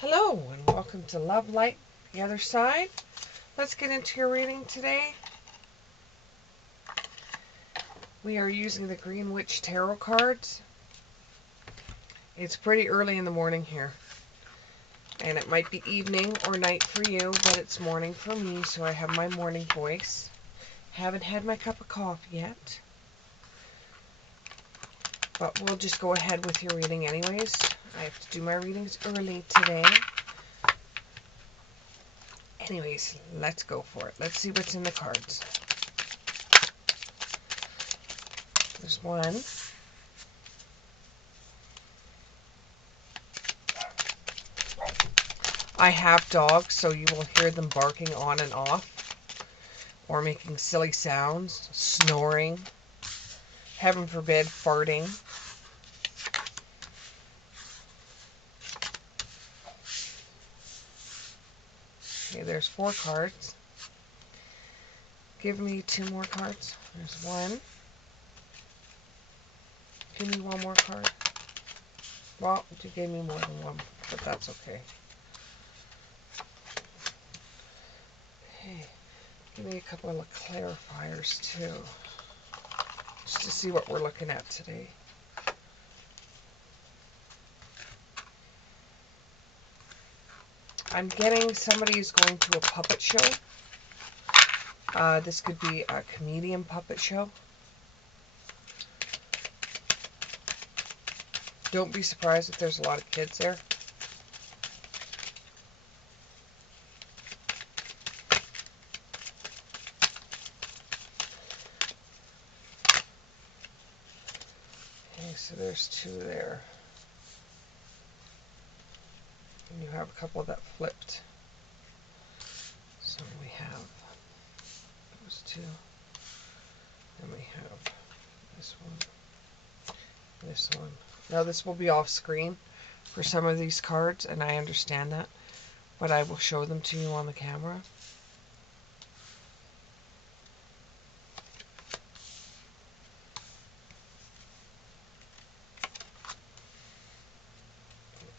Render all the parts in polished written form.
Hello and welcome to Love Light, the Other Side. Let's get into your reading today. We are using the Green Witch Tarot cards. It's pretty early in the morning here. And it might be evening or night for you, but it's morning for me, so I have my morning voice. Haven't had my cup of coffee yet. But we'll just go ahead with your reading anyways. I have to do my readings early today. Anyways, let's go for it. Let's see what's in the cards. There's one. I have dogs, so you will hear them barking on and off, or making silly sounds, snoring, heaven forbid, farting. Okay, there's 4 cards. Give me 2 more cards. There's 1. Give me 1 more card. Well, you gave me more than 1, but that's okay. Okay, give me a couple of clarifiers too, just to see what we're looking at today. I'm getting somebody who's going to a puppet show. This could be a comedian puppet show. Don't be surprised if there's a lot of kids there. Okay, so there's 2 there. And you have a couple that flipped. So we have those 2. Then we have this one, this one. Now this will be off screen for some of these cards, and I understand that, but I will show them to you on the camera.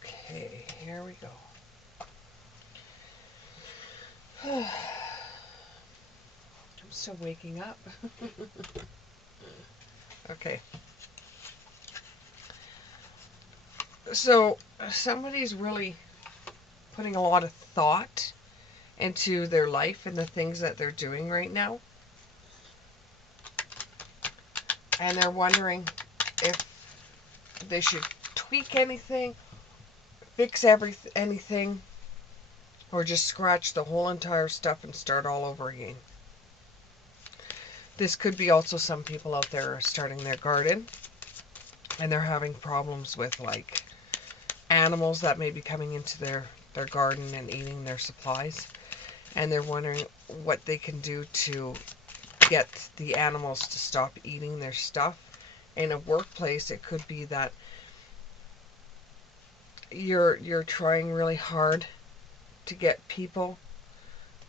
Okay, here we go. I'm still waking up. Okay. So somebody's really putting a lot of thought into their life and the things that they're doing right now. And they're wondering if they should tweak anything, fix anything, or just scratch the whole entire stuff and start all over again. This could be also some people out there are starting their garden and they're having problems with like animals that may be coming into their garden and eating their supplies. And they're wondering what they can do to get the animals to stop eating their stuff. In a workplace, it could be that you're trying really hard to get people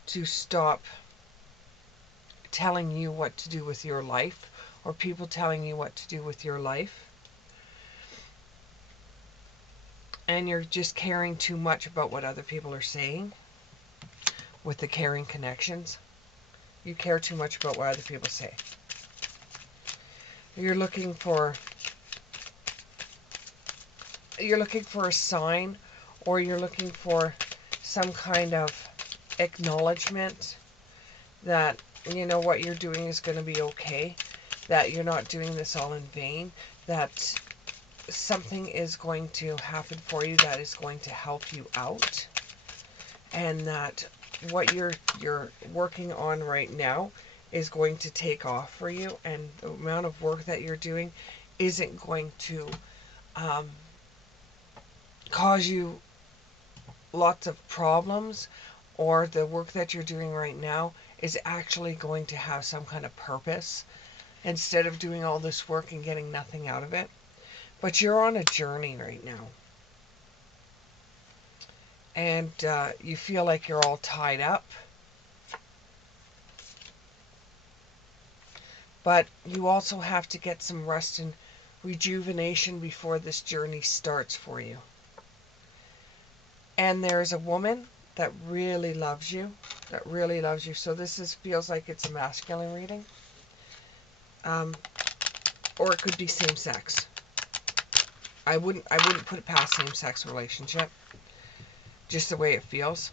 to stop telling you what to do with your life, or people telling you what to do with your life. And you're just caring too much about what other people are saying with the caring connections. You care too much about what other people say. You're looking for a sign, or you're looking for some kind of acknowledgement that, you know, what you're doing is going to be okay, that you're not doing this all in vain, that something is going to happen for you that is going to help you out, and that what you're working on right now is going to take off for you, and the amount of work that you're doing isn't going to cause you lots of problems, or the work that you're doing right now is actually going to have some kind of purpose instead of doing all this work and getting nothing out of it. But you're on a journey right now. And you feel like you're all tied up. But you also have to get some rest and rejuvenation before this journey starts for you. And there's a woman that really loves you. So feels like it's a masculine reading. Or it could be same sex. I wouldn't put it past same sex relationship. Just the way it feels.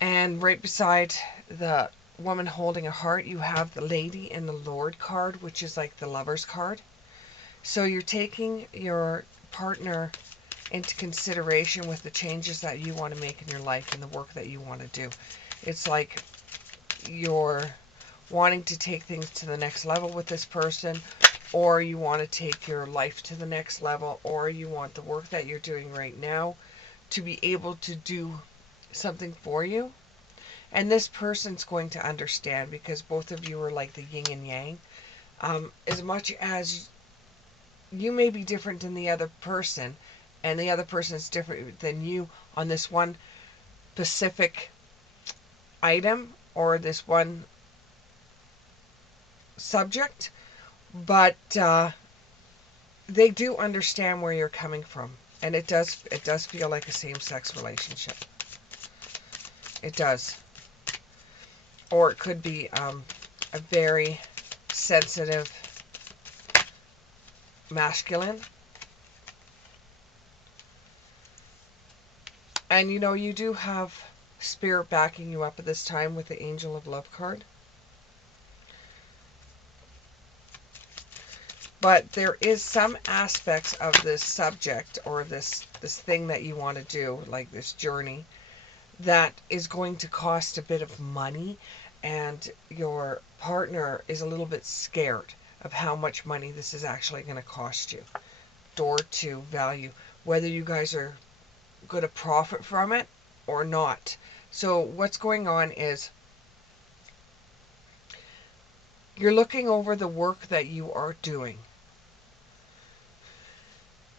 And right beside the woman holding a heart, you have the Lady and the Lord card, which is like the Lover's card. So you're taking your partner into consideration with the changes that you want to make in your life and the work that you want to do. It's like you're wanting to take things to the next level with this person, or you want to take your life to the next level, or you want the work that you're doing right now to be able to do something for you. And this person's going to understand, because both of you are like the yin and yang. As much as you may be different than the other person, and the other person is different than you on this one specific item or this one subject, but they do understand where you're coming from, and it does feel like a same-sex relationship. It does. Or it could be a very sensitive masculine. And you know, you do have spirit backing you up at this time with the Angel of Love card. But there is some aspects of this subject, or this thing that you want to do, like this journey, that is going to cost a bit of money, and your partner is a little bit scared of how much money this is actually going to cost you. Door to value, whether you guys are going to profit from it or not. So what's going on is you're looking over the work that you are doing.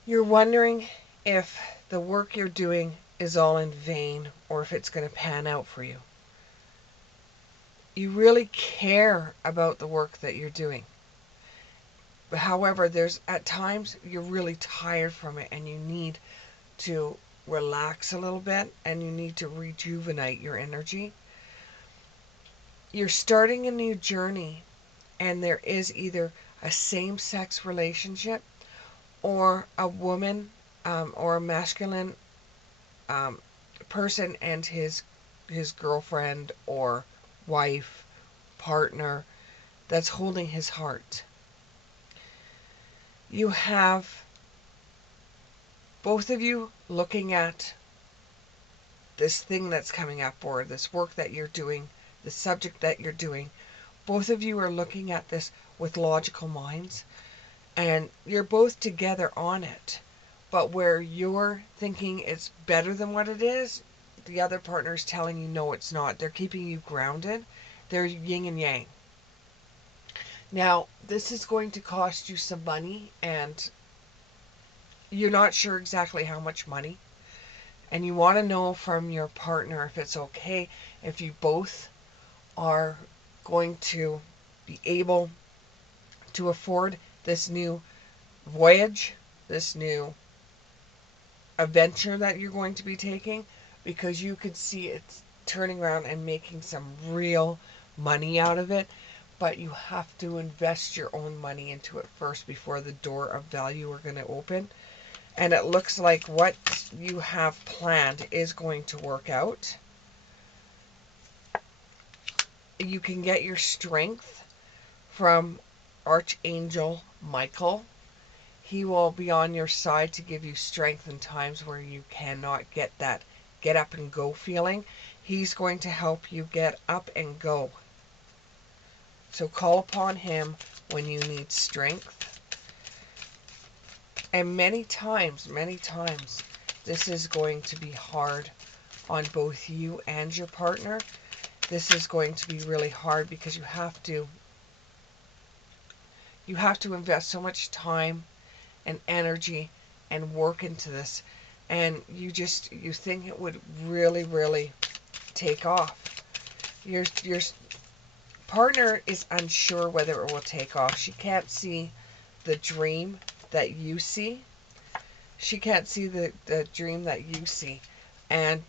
You're wondering if the work you're doing is all in vain, or if it's going to pan out for you. You really care about the work that you're doing. However, there's at times you're really tired from it, and you need to relax a little bit, and you need to rejuvenate your energy. You're starting a new journey, and there is either a same-sex relationship, or a woman or a masculine person and his girlfriend or wife, partner, that's holding his heart. You have both of you looking at this thing that's coming up, or this work that you're doing, the subject that you're doing. Both of you are looking at this with logical minds, and you're both together on it. But where you're thinking it's better than what it is, the other partner is telling you no, it's not. They're keeping you grounded. They're yin and yang. Now, this is going to cost you some money, and you're not sure exactly how much money. And you want to know from your partner if it's okay if you both are going to be able to afford this new voyage, this new adventure that you're going to be taking, because you could see it turning around and making some real money out of it. But you have to invest your own money into it first before the door of value are going to open. And it looks like what you have planned is going to work out. You can get your strength from Archangel Michael. He will be on your side to give you strength in times where you cannot get that get up and go feeling. He's going to help you get up and go. So call upon him when you need strength. And many times, this is going to be hard on both you and your partner. This is going to be really hard because you have to invest so much time and energy and work into this, and you think it would really take off. Your partner is unsure whether it will take off. She can't see the dream that you see. She can't see the dream that you see. And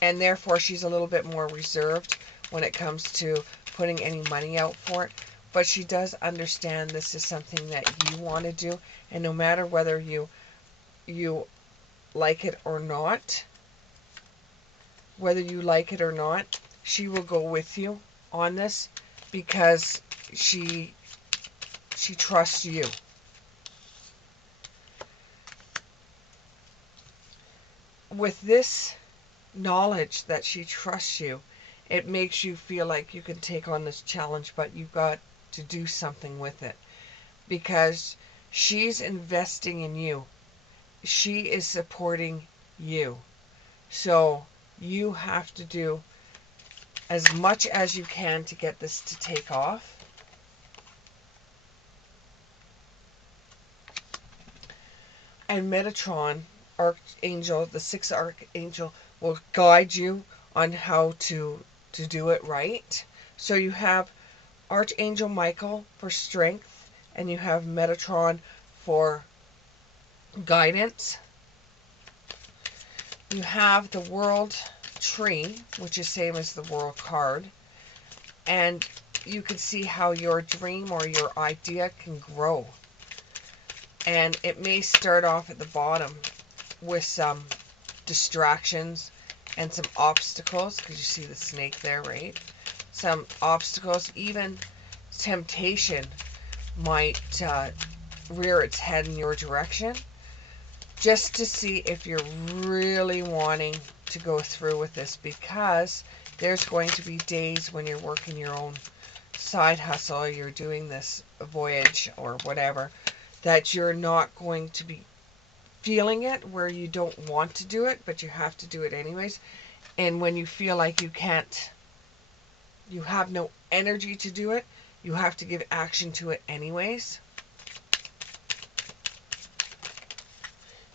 and therefore she's a little bit more reserved when it comes to putting any money out for it. But she does understand this is something that you want to do, and no matter whether you like it or not, she will go with you on this because she trusts you. With this knowledge that she trusts you, it makes you feel like you can take on this challenge, but you've got to do something with it because she's investing in you. She is supporting you. So you have to do as much as you can to get this to take off. And Metatron, Archangel, the sixth Archangel, will guide you on how to do it right. So you have Archangel Michael for strength, and you have Metatron for guidance. You have the World Tree, which is same as the World card, and you can see how your dream or your idea can grow. And it may start off at the bottom with some distractions and some obstacles, because you see the snake there, right? Some obstacles, even temptation might rear its head in your direction, just to see if you're really wanting to go through with this, because there's going to be days when you're working your own side hustle, or you're doing this voyage or whatever, that you're not going to be feeling it, where you don't want to do it, but you have to do it anyways. And when you feel like you can't, you have no energy to do it, you have to give action to it anyways.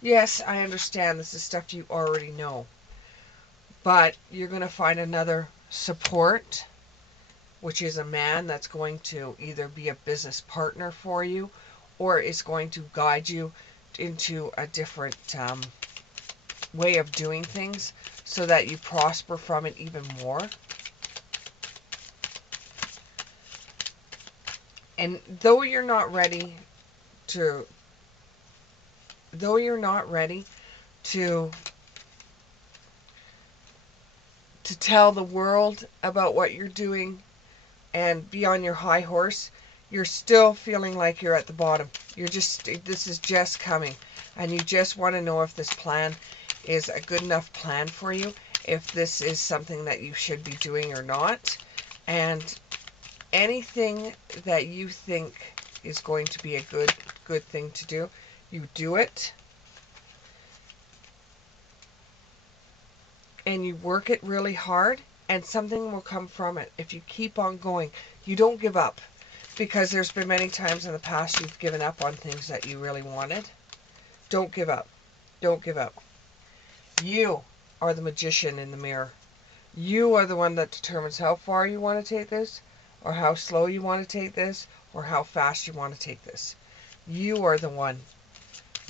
Yes, I understand this is stuff you already know, but you're going to find another support, which is a man that's going to either be a business partner for you or is going to guide you into a different way of doing things so that you prosper from it even more. And though you're not ready to to tell the world about what you're doing and be on your high horse, you're still feeling like you're at the bottom. This is just coming, and you just want to know if this plan is a good enough plan for you, if this is something that you should be doing or not. And anything that you think is going to be a good thing to do, you do it. And you work it really hard, and something will come from it. If you keep on going, you don't give up, because there's been many times in the past you've given up on things that you really wanted. Don't give up. Don't give up. You are the magician in the mirror. You are the one that determines how far you want to take this, or how slow you want to take this, or how fast you want to take this. You are the one.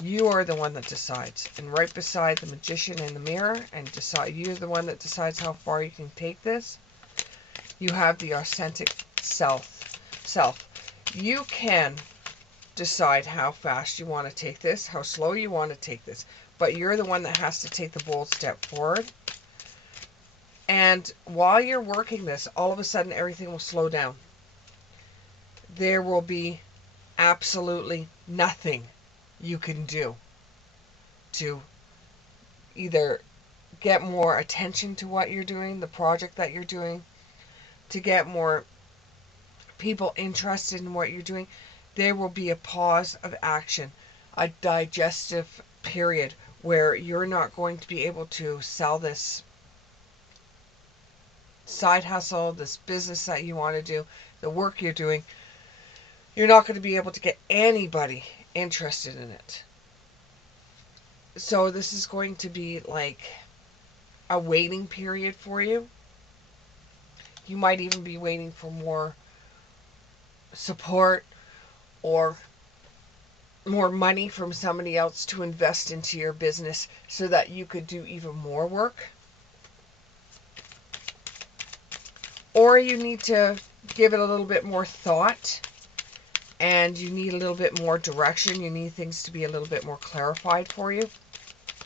You are the one that decides. And right beside the magician in the mirror, and you're the one that decides how far you can take this, you have the authentic self. You can decide how fast you want to take this, how slow you want to take this, but you're the one that has to take the bold step forward. And while you're working this, all of a sudden everything will slow down. There will be absolutely nothing you can do to either get more attention to what you're doing, the project that you're doing, to get more people interested in what you're doing. There will be a pause of action, a digestive period where you're not going to be able to sell this side hustle, this business that you want to do, the work you're doing. You're not going to be able to get anybody interested in it. So this is going to be like a waiting period for you. You might even be waiting for more support or more money from somebody else to invest into your business so that you could do even more work. Or you need to give it a little bit more thought, and you need a little bit more direction. You need things to be a little bit more clarified for you,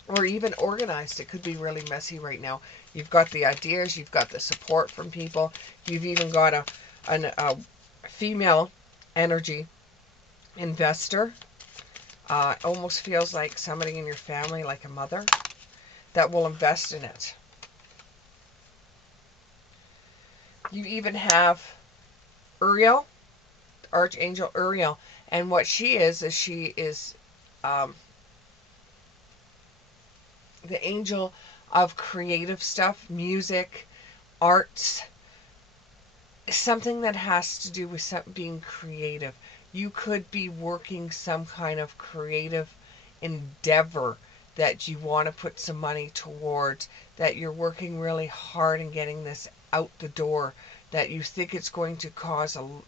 or even organized. It could be really messy right now. You've got the ideas, you've got the support from people, you've even got a female energy investor. Almost feels like somebody in your family, like a mother, that will invest in it. You even have Uriel, Archangel Uriel, and what she is she is the angel of creative stuff, music, arts, something that has to do with being creative. You could be working some kind of creative endeavor that you want to put some money towards, that you're working really hard and getting this out the door, that you think it's going to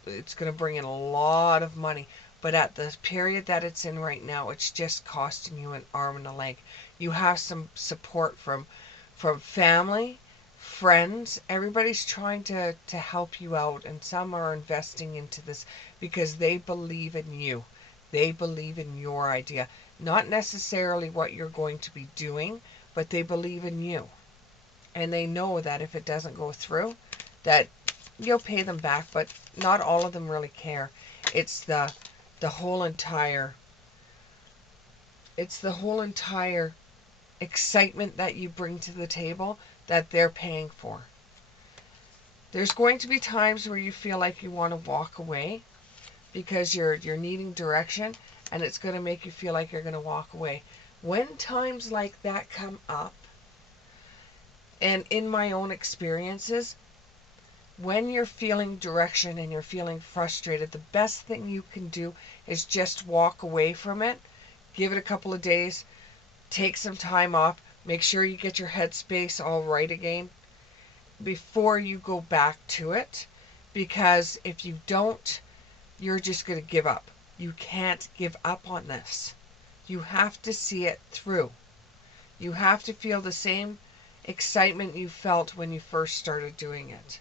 it's going to bring in a lot of money, but at the period that it's in right now, it's just costing you an arm and a leg. You have some support from family, friends. Everybody's trying to help you out, and some are investing into this because they believe in you. They believe in your idea. Not necessarily what you're going to be doing, but they believe in you. And they know that if it doesn't go through, that you'll pay them back, but not all of them really care. It's the whole entire excitement that you bring to the table that they're paying for. There's going to be times where you feel like you want to walk away because you're needing direction, and it's going to make you feel like you're going to walk away. When times like that come up, and in my own experiences, when you're feeling direction and you're feeling frustrated, the best thing you can do is just walk away from it. Give it a couple of days. Take some time off. Make sure you get your headspace all right again before you go back to it. Because if you don't, you're just going to give up. You can't give up on this. You have to see it through. You have to feel the same excitement you felt when you first started doing it.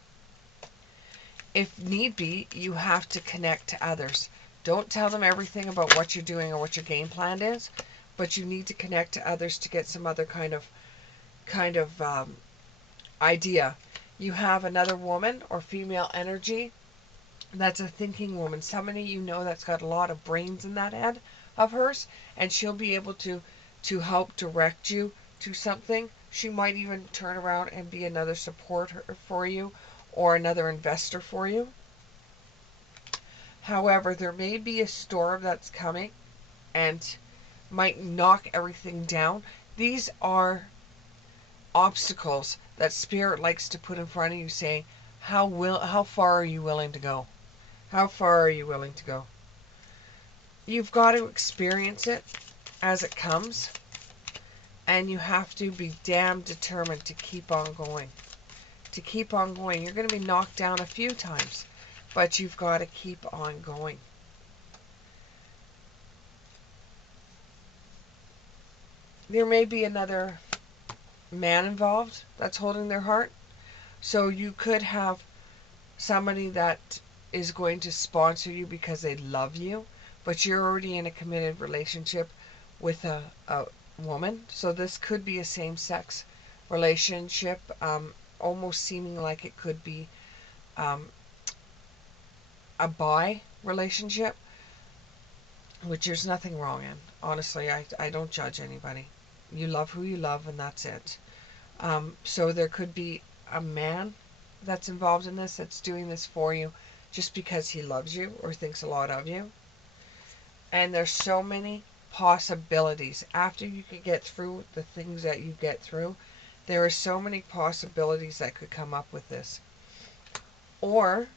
If need be, you have to connect to others. Don't tell them everything about what you're doing or what your game plan is, but you need to connect to others to get some other kind of idea. You have another woman or female energy that's a thinking woman, somebody you know that's got a lot of brains in that head of hers, and she'll be able to help direct you to something. She might even turn around and be another supporter for you or another investor for you. However, there may be a storm that's coming and might knock everything down. These are obstacles that Spirit likes to put in front of you, saying, how far are you willing to go? How far are you willing to go? You've got to experience it as it comes, and you have to be damn determined to keep on going. To keep on going. You're going to be knocked down a few times, but you've got to keep on going. There may be another man involved that's holding their heart. So you could have somebody that is going to sponsor you because they love you, but you're already in a committed relationship with a woman. So this could be a same-sex relationship, almost seeming like it could be a bi relationship, which there's nothing wrong in. Honestly, I don't judge anybody. You love who you love, and that's it. So there could be a man that's involved in this, that's doing this for you just because he loves you or thinks a lot of you. And there's so many possibilities. After you can get through the things that you get through, there are so many possibilities that could come up with this. Or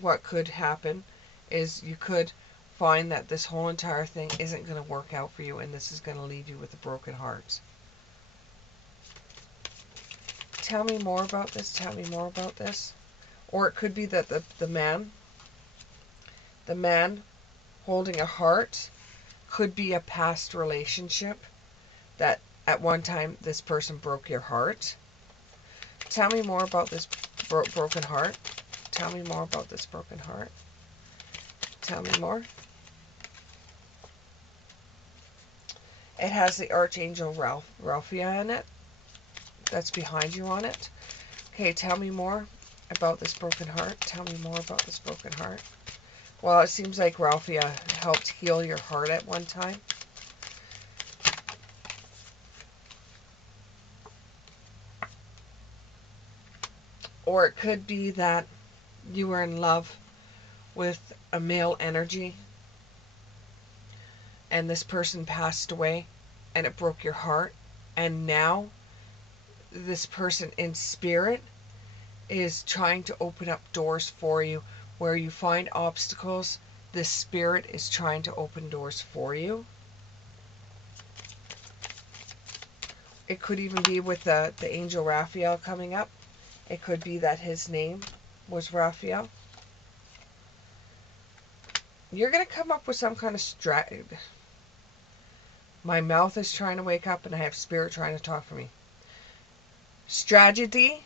what could happen is you could find that this whole entire thing isn't going to work out for you, and this is going to leave you with a broken heart. Tell me more about this. Tell me more about this. Or it could be that the man holding a heart. Could be a past relationship that at one time this person broke your heart. Tell me more about this broken heart. Tell me more about this broken heart. Tell me more. It has the Archangel Raphael in it. That's behind you on it. Okay, tell me more about this broken heart. Tell me more about this broken heart. Well, it seems like Raphael helped heal your heart at one time. Or it could be that you were in love with a male energy and this person passed away and it broke your heart. And now this person in spirit is trying to open up doors for you where you find obstacles. This spirit is trying to open doors for you. It could even be with the angel Raphael coming up. It could be that his name was Raphael. You're going to come up with some kind of strategy. My mouth is trying to wake up and I have spirit trying to talk for me. Strategy.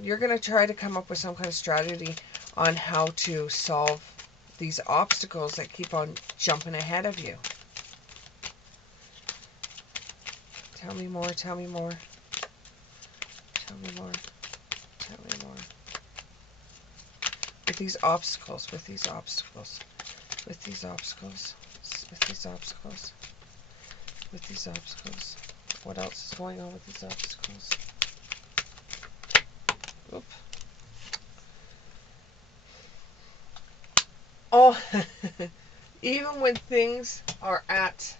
You're going to try to come up with some kind of strategy on how to solve these obstacles that keep on jumping ahead of you. Tell me more, tell me more. Tell me more. Tell me more. With these obstacles, with these obstacles, with these obstacles, with these obstacles, with these obstacles. What else is going on with these obstacles? Oop. Oh, even when things are at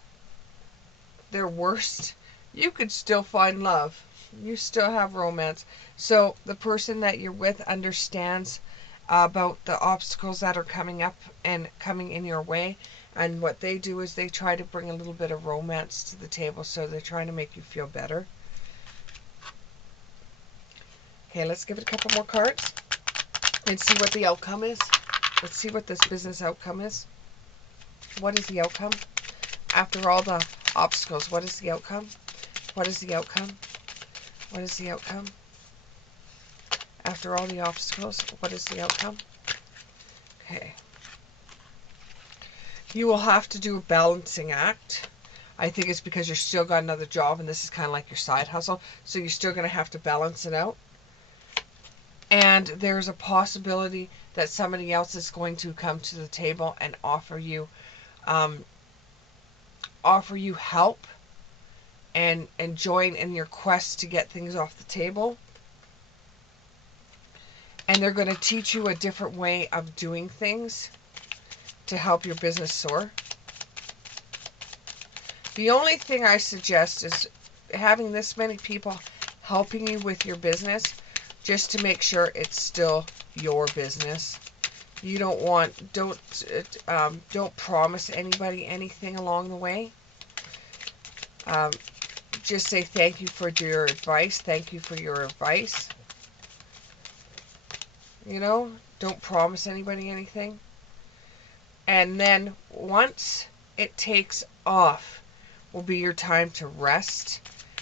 their worst, you could still find love. You still have romance. So the person that you're with understands about the obstacles that are coming up and coming in your way. And what they do is they try to bring a little bit of romance to the table. So they're trying to make you feel better. Okay, let's give it a couple more cards and see what the outcome is. Let's see what this business outcome is. What is the outcome? After all the obstacles, what is the outcome? What is the outcome? What is the outcome? After all the obstacles, what is the outcome? Okay. You will have to do a balancing act. I think it's because you're still got another job and this is kind of like your side hustle. So you're still going to have to balance it out. And there's a possibility that somebody else is going to come to the table and offer you help and join in your quest to get things off the table. And they're going to teach you a different way of doing things to help your business soar. The only thing I suggest is having this many people helping you with your business just to make sure it's still your business. You don't promise anybody anything along the way. Just say thank you for your advice. Thank you for your advice. You know, don't promise anybody anything. And then once it takes off will be your time to rest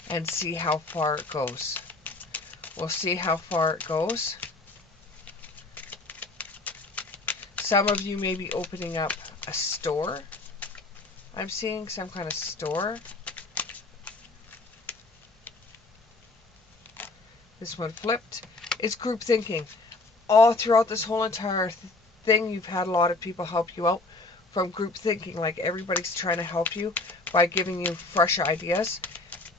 and see how far it goes. We'll see how far it goes. Some of you may be opening up a store. I'm seeing some kind of store. This one flipped. It's group thinking. All throughout this whole entire thing, you've had a lot of people help you out from group thinking. Like everybody's trying to help you by giving you fresh ideas.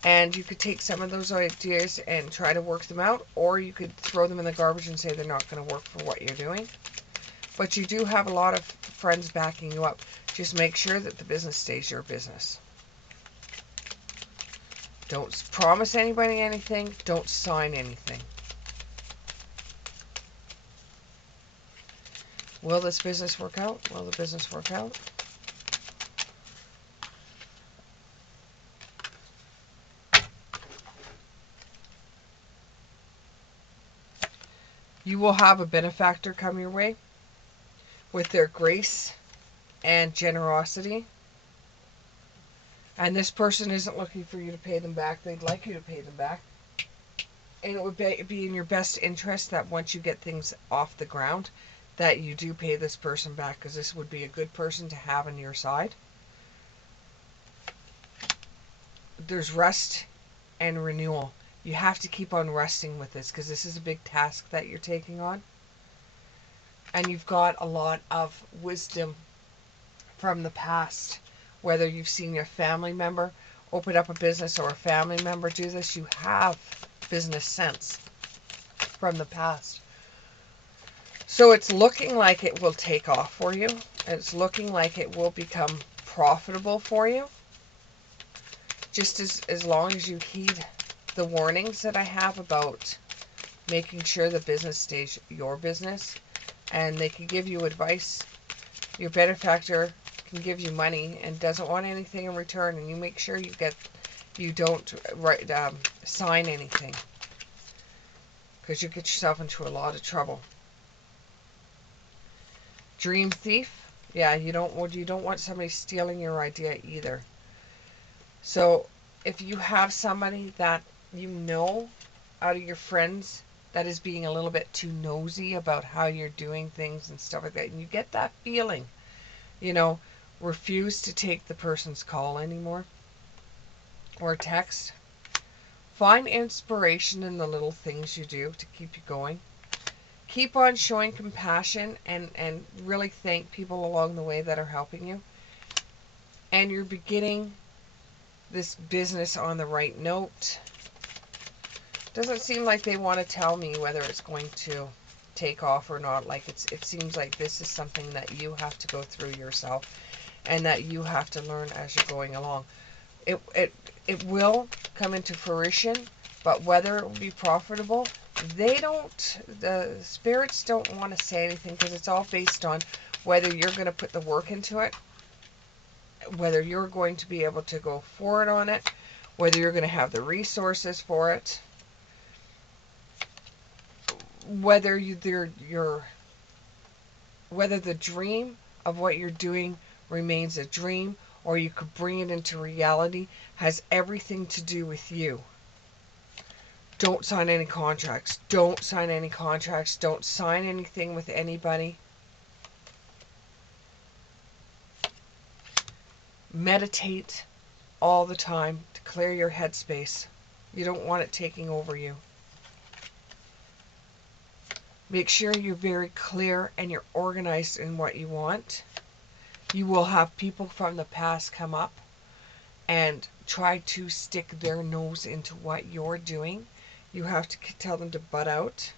And you could take some of those ideas and try to work them out. Or you could throw them in the garbage and say they're not going to work for what you're doing. But you do have a lot of friends backing you up. Just make sure that the business stays your business. Don't promise anybody anything. Don't sign anything. Will this business work out? Will the business work out? You will have a benefactor come your way with their grace and generosity. And this person isn't looking for you to pay them back. They'd like you to pay them back. And it would be in your best interest that once you get things off the ground, that you do pay this person back, because this would be a good person to have on your side. There's rest and renewal. You have to keep on resting with this, because this is a big task that you're taking on. And you've got a lot of wisdom from the past. Whether you've seen your family member open up a business or a family member do this, you have business sense from the past. So it's looking like it will take off for you. It's looking like it will become profitable for you. Just as long as you heed the warnings that I have about making sure the business stays your business. And they can give you advice. Your benefactor can give you money and doesn't want anything in return, and you make sure you don't sign anything, because you get yourself into a lot of trouble. Dream thief, yeah, you don't want somebody stealing your idea either. So if you have somebody that you know out of your friends that is being a little bit too nosy about how you're doing things and stuff like that, and you get that feeling, refuse to take the person's call anymore or text. Find inspiration in the little things you do to keep you going. Keep on showing compassion and really thank people along the way that are helping you. And you're beginning this business on the right note. Doesn't seem like they want to tell me whether it's going to take off or not. Like it seems like this is something that you have to go through yourself, and that you have to learn as you're going along. It will come into fruition, but whether it will be profitable, the spirits don't want to say anything, because it's all based on whether you're going to put the work into it, whether you're going to be able to go forward on it, whether you're going to have the resources for it, whether whether the dream of what you're doing remains a dream, or you could bring it into reality, has everything to do with you. Don't sign any contracts. Don't sign any contracts. Don't sign anything with anybody. Meditate all the time to clear your headspace. You don't want it taking over you. Make sure you're very clear and you're organized in what you want. You will have people from the past come up and try to stick their nose into what you're doing. You have to tell them to butt out.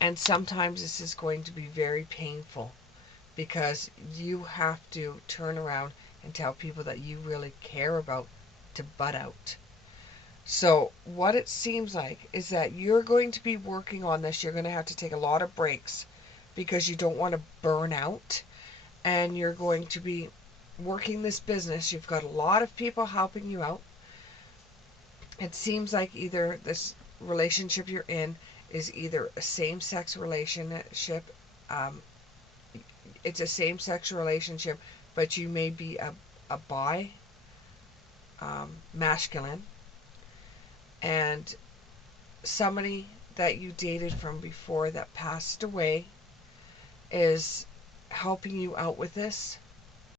And sometimes this is going to be very painful, because you have to turn around and tell people that you really care about to butt out. So what it seems like is that you're going to be working on this. You're going to have to take a lot of breaks, because you don't want to burn out. And you're going to be working this business. You've got a lot of people helping you out. It seems like either this relationship you're in is either a same-sex relationship. It's a same-sex relationship, but you may be a bi, masculine, and somebody that you dated from before that passed away is helping you out with this.